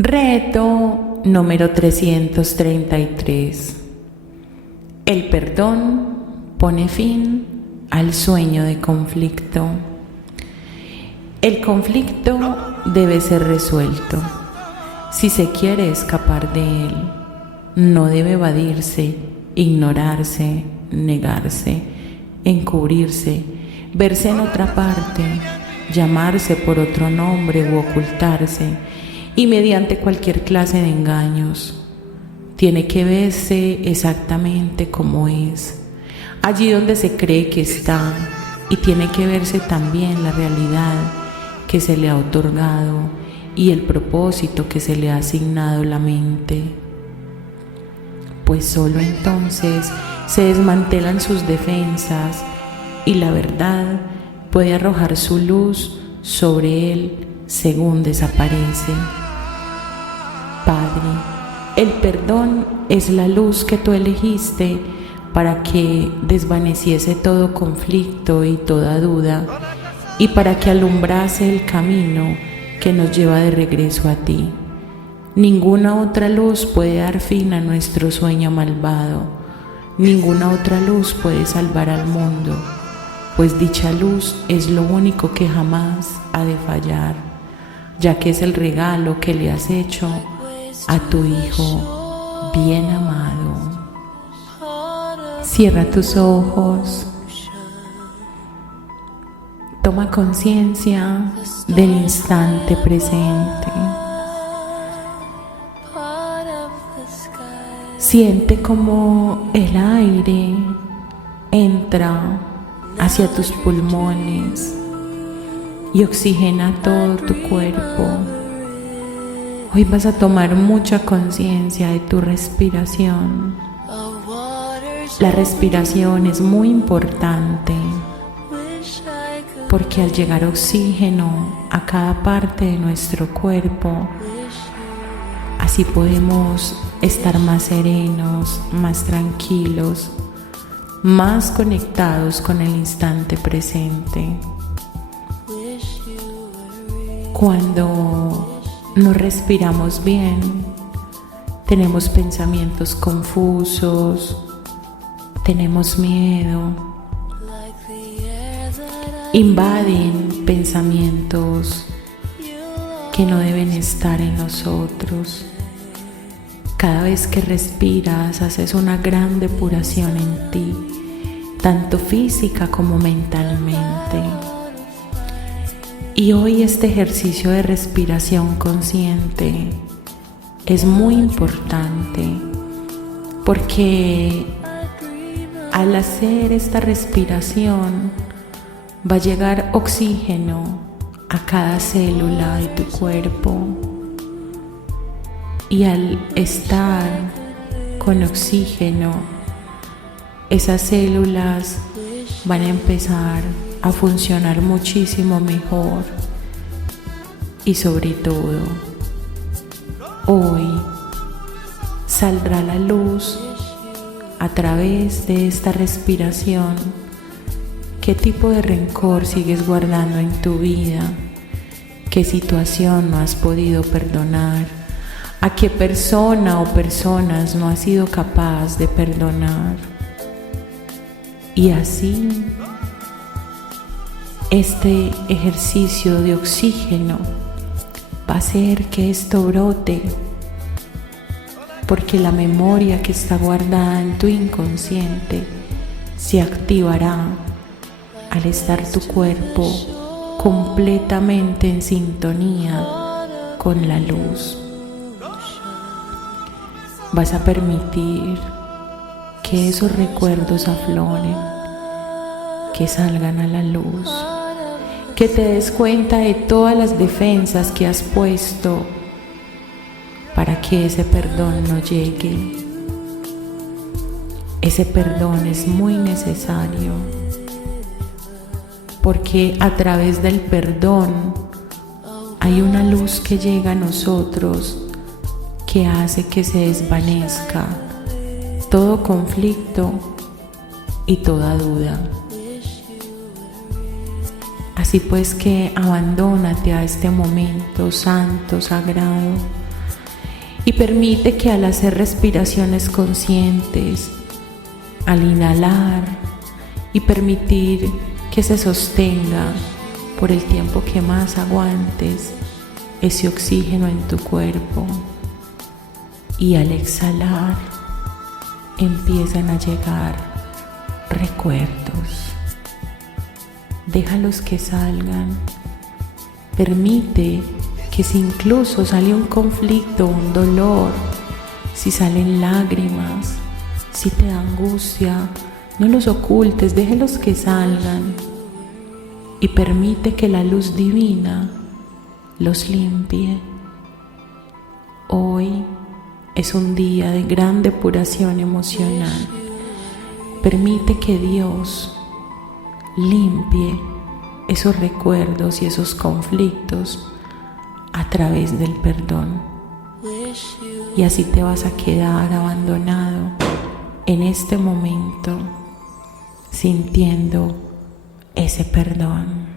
Reto número 333. El perdón pone fin al sueño de conflicto. El conflicto debe ser resuelto. Si se quiere escapar de él, no debe evadirse, ignorarse, negarse, encubrirse, verse en otra parte, llamarse por otro nombre u ocultarse, y mediante cualquier clase de engaños. Tiene que verse exactamente como es, allí donde se cree que está, y tiene que verse también la realidad que se le ha otorgado y el propósito que se le ha asignado la mente. Pues solo entonces se desmantelan sus defensas y la verdad puede arrojar su luz sobre él según desaparece. Padre, el perdón es la luz que tú elegiste para que desvaneciese todo conflicto y toda duda, y para que alumbrase el camino que nos lleva de regreso a ti. Ninguna otra luz puede dar fin a nuestro sueño malvado, ninguna otra luz puede salvar al mundo, pues dicha luz es lo único que jamás ha de fallar, ya que es el regalo que le has hecho a tu Hijo bien amado. Cierra tus ojos. Toma conciencia del instante presente. Siente como el aire entra hacia tus pulmones y oxigena todo tu cuerpo. Hoy vas a tomar mucha conciencia de tu respiración. La respiración es muy importante porque al llegar oxígeno a cada parte de nuestro cuerpo, así podemos estar más serenos, más tranquilos, más conectados con el instante presente. Cuando no respiramos bien, tenemos pensamientos confusos, tenemos miedo, invaden pensamientos que no deben estar en nosotros. Cada vez que respiras, haces una gran depuración en ti, tanto física como mentalmente. Y hoy este ejercicio de respiración consciente es muy importante porque al hacer esta respiración va a llegar oxígeno a cada célula de tu cuerpo, y al estar con oxígeno, esas células van a empezar a funcionar muchísimo mejor. Y sobre todo, hoy saldrá la luz a través de esta respiración. ¿Qué tipo de rencor sigues guardando en tu vida? ¿Qué situación no has podido perdonar? ¿A qué persona o personas no has sido capaz de perdonar? Y así, este ejercicio de oxígeno va a hacer que esto brote, porque la memoria que está guardada en tu inconsciente se activará al estar tu cuerpo completamente en sintonía con la luz. Vas a permitir que esos recuerdos afloren, que salgan a la luz, que te des cuenta de todas las defensas que has puesto para que ese perdón no llegue. Ese perdón es muy necesario, porque a través del perdón hay una luz que llega a nosotros que hace que se desvanezca todo conflicto y toda duda. Así pues que abandónate a este momento santo, sagrado, Y permite que al hacer respiraciones conscientes, al inhalar y permitir que se sostenga por el tiempo que más aguantes ese oxígeno en tu cuerpo, y al exhalar empiezan a llegar recuerdos. Déjalos que salgan. Permite que si incluso sale un conflicto, un dolor, si salen lágrimas, si te da angustia, no los ocultes, déjalos que salgan y permite que la luz divina los limpie. Hoy es un día de gran depuración emocional. Permite que Dios limpie esos recuerdos y esos conflictos a través del perdón. Y así te vas a quedar abandonado en este momento, sintiendo ese perdón.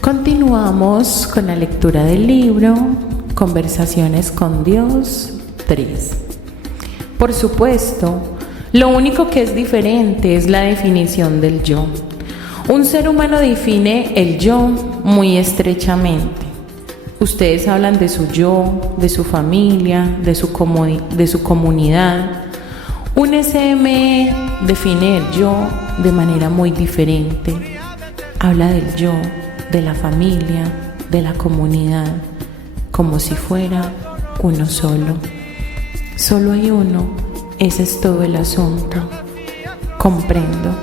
Continuamos con la lectura del libro Conversaciones con Dios 3. Por supuesto, lo único que es diferente es la definición del yo. Un ser humano define el yo muy estrechamente. Ustedes hablan de su yo, de su familia, de su comunidad. Un SME define el yo de manera muy diferente. Habla del yo, de la familia, de la comunidad, como si fuera uno solo. Solo hay uno, ese es todo el asunto. Comprendo.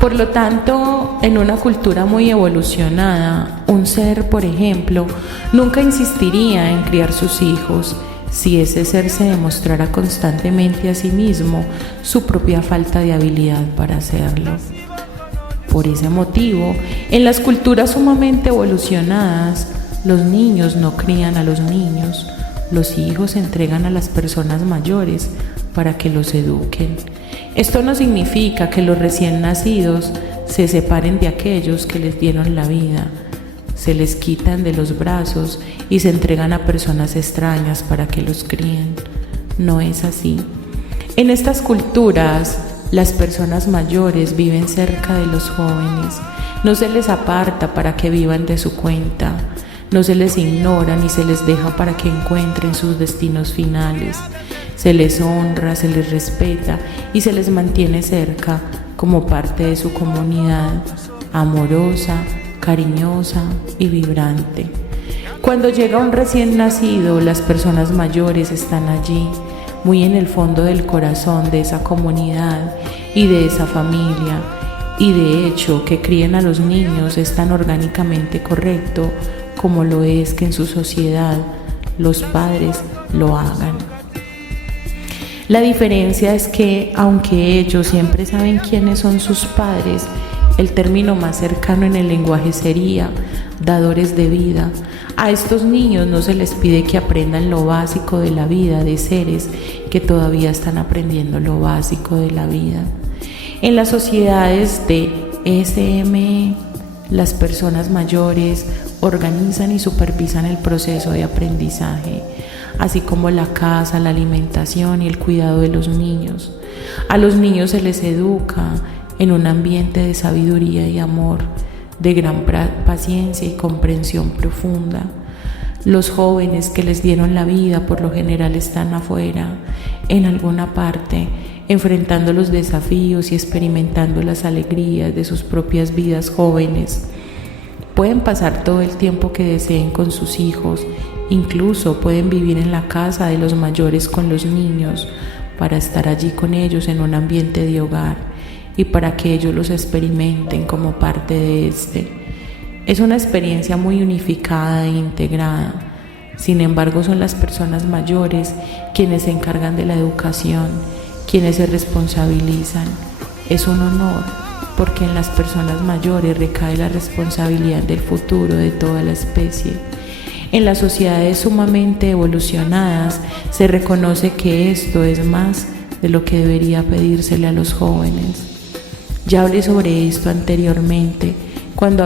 Por lo tanto, en una cultura muy evolucionada, un ser, por ejemplo, nunca insistiría en criar sus hijos si ese ser se demostrara constantemente a sí mismo su propia falta de habilidad para hacerlo. Por ese motivo, en las culturas sumamente evolucionadas, los niños no crían a los niños, los hijos se entregan a las personas mayores para que los eduquen. Esto no significa que los recién nacidos se separen de aquellos que les dieron la vida, se les quitan de los brazos y se entregan a personas extrañas para que los críen. No es así. En estas culturas, las personas mayores viven cerca de los jóvenes, no se les aparta para que vivan de su cuenta, no se les ignora ni se les deja para que encuentren sus destinos finales, se les honra, se les respeta y se les mantiene cerca como parte de su comunidad, amorosa, cariñosa y vibrante. Cuando llega un recién nacido, las personas mayores están allí, muy en el fondo del corazón de esa comunidad y de esa familia, y de hecho que críen a los niños es tan orgánicamente correcto como lo es que en su sociedad los padres lo hagan. La diferencia es que, aunque ellos siempre saben quiénes son sus padres, el término más cercano en el lenguaje sería dadores de vida. A estos niños no se les pide que aprendan lo básico de la vida de seres que todavía están aprendiendo lo básico de la vida. En las sociedades de SME, las personas mayores organizan y supervisan el proceso de aprendizaje, así como la casa, la alimentación y el cuidado de los niños. A los niños se les educa en un ambiente de sabiduría y amor, de gran paciencia y comprensión profunda. Los jóvenes que les dieron la vida por lo general están afuera, en alguna parte, enfrentando los desafíos y experimentando las alegrías de sus propias vidas jóvenes. Pueden pasar todo el tiempo que deseen con sus hijos, incluso pueden vivir en la casa de los mayores con los niños para estar allí con ellos en un ambiente de hogar y para que ellos los experimenten como parte de este. Es una experiencia muy unificada e integrada. Sin embargo, son las personas mayores quienes se encargan de la educación, quienes se responsabilizan. Es un honor, porque en las personas mayores recae la responsabilidad del futuro de toda la especie. En las sociedades sumamente evolucionadas se reconoce que esto es más de lo que debería pedírsele a los jóvenes. Ya hablé sobre esto anteriormente, cuando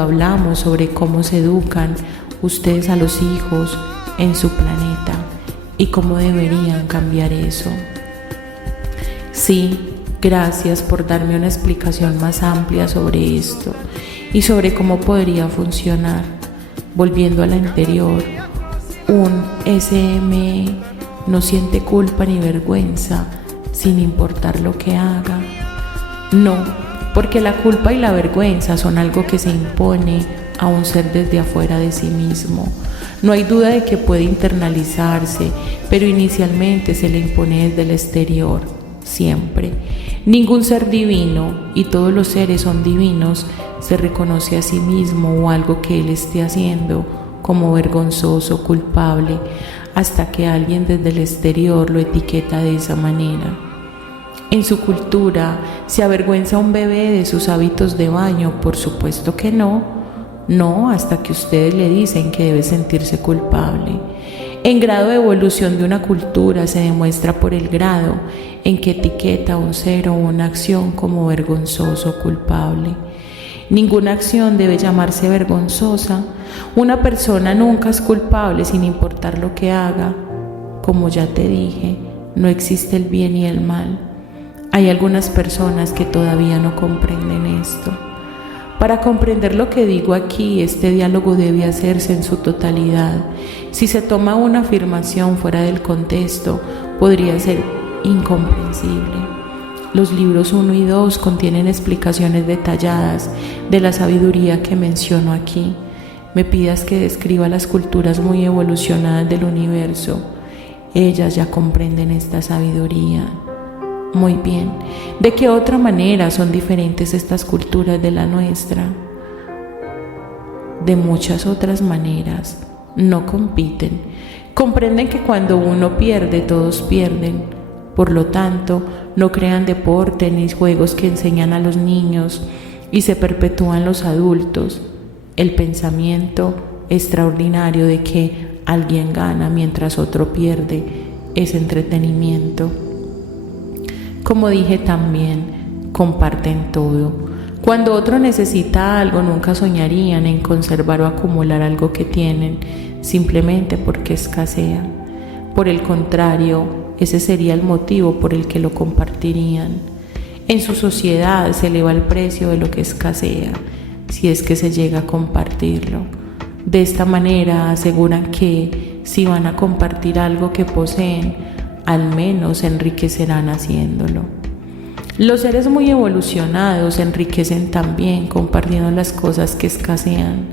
hablamos sobre cómo se educan ustedes a los hijos en su planeta y cómo deberían cambiar eso. Sí, gracias por darme una explicación más amplia sobre esto y sobre cómo podría funcionar. Volviendo a la anterior, un SME no siente culpa ni vergüenza sin importar lo que haga. No, porque la culpa y la vergüenza son algo que se impone a un ser desde afuera de sí mismo. No hay duda de que puede internalizarse, pero inicialmente se le impone desde el exterior, siempre. Ningún ser divino, y todos los seres son divinos, se reconoce a sí mismo o algo que él esté haciendo como vergonzoso, culpable, hasta que alguien desde el exterior lo etiqueta de esa manera. En su cultura, ¿se avergüenza un bebé de sus hábitos de baño? Por supuesto que no. No, hasta que ustedes le dicen que debe sentirse culpable. En grado de evolución de una cultura se demuestra por el grado en que etiqueta a un ser o una acción como vergonzoso o culpable. Ninguna acción debe llamarse vergonzosa. Una persona nunca es culpable sin importar lo que haga. Como ya te dije, no existe el bien y el mal. Hay algunas personas que todavía no comprenden esto. Para comprender lo que digo aquí, este diálogo debe hacerse en su totalidad. Si se toma una afirmación fuera del contexto, podría ser incomprensible. Los libros 1 y 2 contienen explicaciones detalladas de la sabiduría que menciono aquí. Me pidas que describa las culturas muy evolucionadas del universo. Ellas ya comprenden esta sabiduría. Muy bien. ¿De qué otra manera son diferentes estas culturas de la nuestra? De muchas otras maneras. No compiten. Comprenden que cuando uno pierde, todos pierden. Por lo tanto, no crean deporte ni juegos que enseñan a los niños y se perpetúan los adultos. El pensamiento extraordinario de que alguien gana mientras otro pierde es entretenimiento. Como dije también, comparten todo. Cuando otro necesita algo, nunca soñarían en conservar o acumular algo que tienen, simplemente porque escasea. Por el contrario, ese sería el motivo por el que lo compartirían. En su sociedad se eleva el precio de lo que escasea, si es que se llega a compartirlo. De esta manera aseguran que si van a compartir algo que poseen, al menos se enriquecerán haciéndolo. Los seres muy evolucionados se enriquecen también compartiendo las cosas que escasean.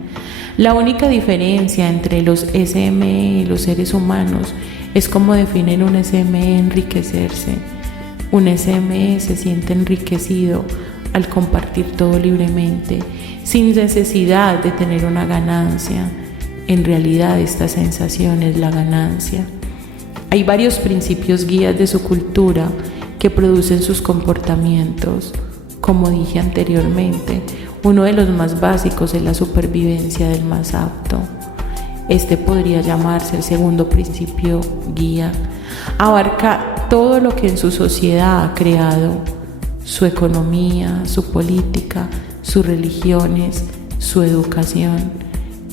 La única diferencia entre los SME y los seres humanos es cómo definen un SME enriquecerse. Un SME se siente enriquecido al compartir todo libremente, sin necesidad de tener una ganancia. En realidad, esta sensación es la ganancia. Hay varios principios guías de su cultura que producen sus comportamientos. Como dije anteriormente, uno de los más básicos es la supervivencia del más apto. Este podría llamarse el segundo principio guía. Abarca todo lo que en su sociedad ha creado: su economía, su política, sus religiones, su educación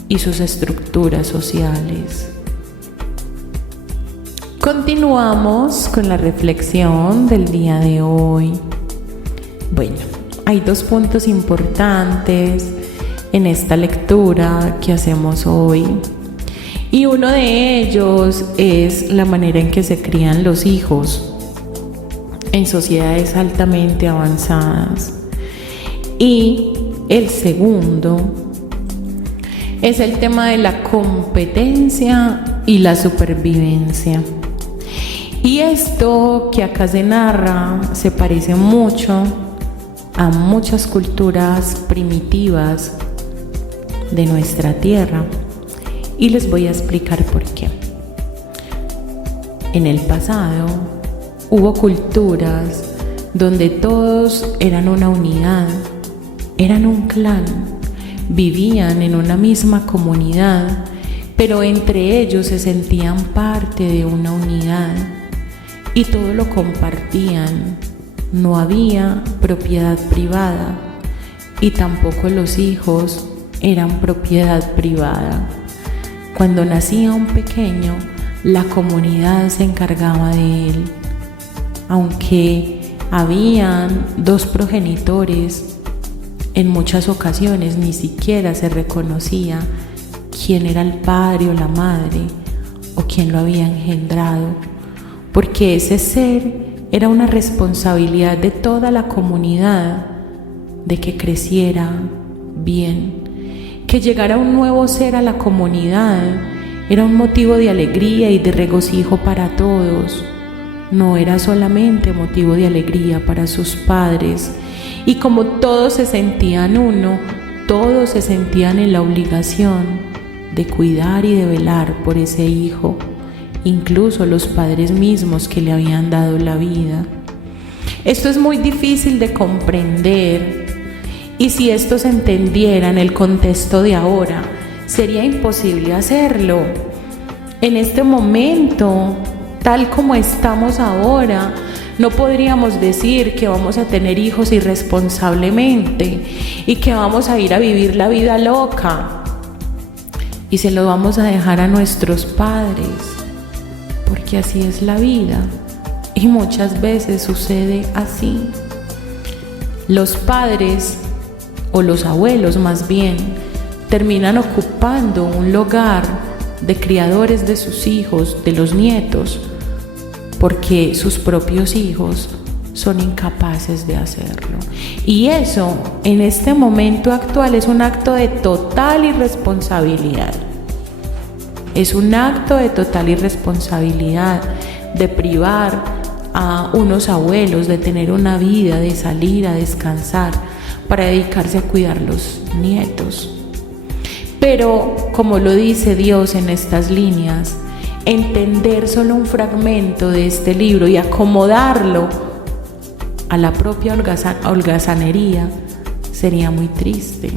y sus estructuras sociales. Continuamos con la reflexión del día de hoy. Bueno, hay 2 puntos importantes en esta lectura que hacemos hoy. Y uno de ellos es la manera en que se crían los hijos en sociedades altamente avanzadas. Y el segundo es el tema de la competencia y la supervivencia. Y esto que acá se narra se parece mucho a muchas culturas primitivas de nuestra tierra. Y les voy a explicar por qué. En el pasado hubo culturas donde todos eran una unidad, eran un clan, vivían en una misma comunidad, pero entre ellos se sentían parte de una unidad y todo lo compartían. No había propiedad privada y tampoco los hijos eran propiedad privada. Cuando nacía un pequeño, la comunidad se encargaba de él. Aunque habían dos progenitores, en muchas ocasiones ni siquiera se reconocía quién era el padre o la madre o quién lo había engendrado, porque ese ser era una responsabilidad de toda la comunidad, de que creciera bien, que llegara un nuevo ser a la comunidad era un motivo de alegría y de regocijo para todos. No era solamente motivo de alegría para sus padres, y como todos se sentían uno, todos se sentían en la obligación de cuidar y de velar por ese hijo, incluso los padres mismos que le habían dado la vida. Esto es muy difícil de comprender, y si esto se entendiera en el contexto de ahora, sería imposible hacerlo. En este momento, tal como estamos ahora, no podríamos decir que vamos a tener hijos irresponsablemente y que vamos a ir a vivir la vida loca y se lo vamos a dejar a nuestros padres, porque así es la vida y muchas veces sucede así. Los padres, o los abuelos más bien, terminan ocupando un lugar de criadores de sus hijos, de los nietos, porque sus propios hijos son incapaces de hacerlo. Y eso, en este momento actual, es un acto de total irresponsabilidad. Es un acto de total irresponsabilidad de privar a unos abuelos de tener una vida, de salir a descansar para dedicarse a cuidar los nietos. Pero, como lo dice Dios en estas líneas, entender solo un fragmento de este libro y acomodarlo a la propia holgazanería sería muy triste,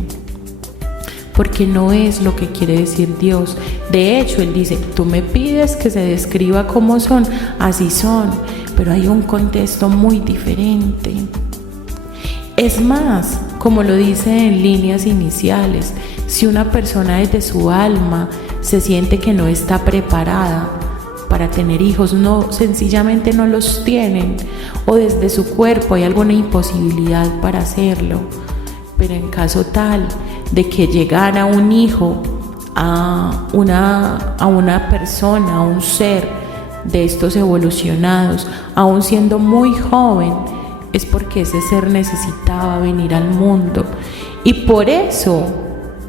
porque no es lo que quiere decir Dios. De hecho, Él dice, tú me pides que se describa cómo son, así son, pero hay un contexto muy diferente. Es más, como lo dice en líneas iniciales, si una persona desde su alma se siente que no está preparada para tener hijos, sencillamente no los tienen, o desde su cuerpo hay alguna imposibilidad para hacerlo. Pero en caso tal de que llegara un hijo a una persona, a un ser de estos evolucionados, aún siendo muy joven, es porque ese ser necesitaba venir al mundo, y por eso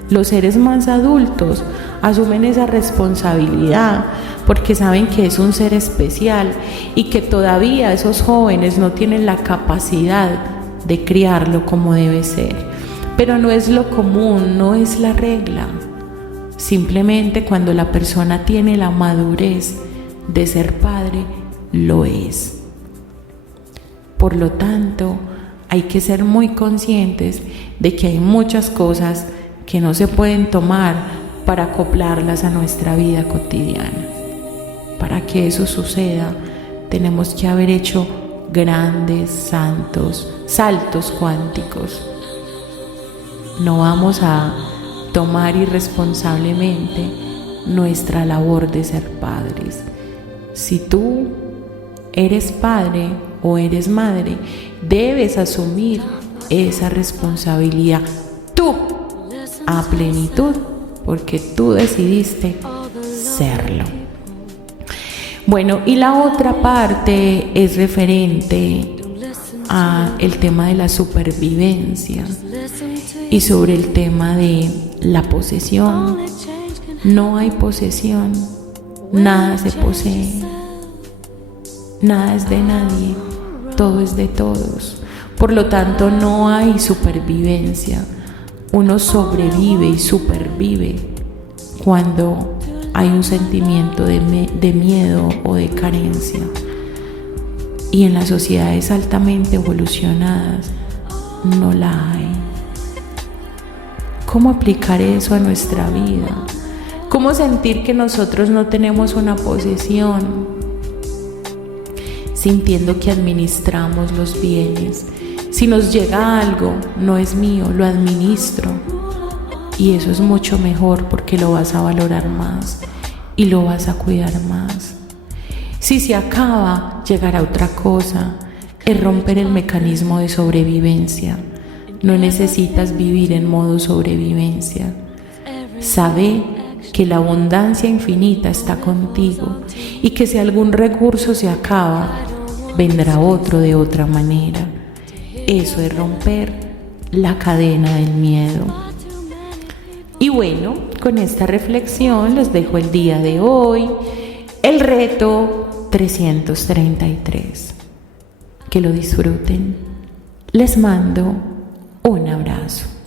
los seres más adultos asumen esa responsabilidad, porque saben que es un ser especial y que todavía esos jóvenes no tienen la capacidad de criarlo como debe ser. Pero no es lo común, no es la regla. Simplemente cuando la persona tiene la madurez de ser padre, lo es. Por lo tanto, hay que ser muy conscientes de que hay muchas cosas que no se pueden tomar para acoplarlas a nuestra vida cotidiana. Para que eso suceda, tenemos que haber hecho grandes saltos cuánticos. No vamos a tomar irresponsablemente nuestra labor de ser padres. Si tú eres padre o eres madre, debes asumir esa responsabilidad tú a plenitud, porque tú decidiste serlo. Bueno, y la otra parte es referente a el tema de la supervivencia y sobre el tema de la posesión. No hay posesión, nada se posee, nada es de nadie, todo es de todos. Por lo tanto, no hay supervivencia. Uno sobrevive y supervive cuando hay un sentimiento de miedo o de carencia. Y en las sociedades altamente evolucionadas no la hay. ¿Cómo aplicar eso a nuestra vida? ¿Cómo sentir que nosotros no tenemos una posesión? Sintiendo que administramos los bienes. Si nos llega algo, no es mío, lo administro. Y eso es mucho mejor porque lo vas a valorar más y lo vas a cuidar más. Si se acaba, llegará otra cosa. Es romper el mecanismo de sobrevivencia. No necesitas vivir en modo sobrevivencia. Sabe que la abundancia infinita está contigo y que si algún recurso se acaba, vendrá otro de otra manera. Eso es romper la cadena del miedo. Y bueno, con esta reflexión les dejo el día de hoy, el reto 333. Que lo disfruten. Les mando un abrazo.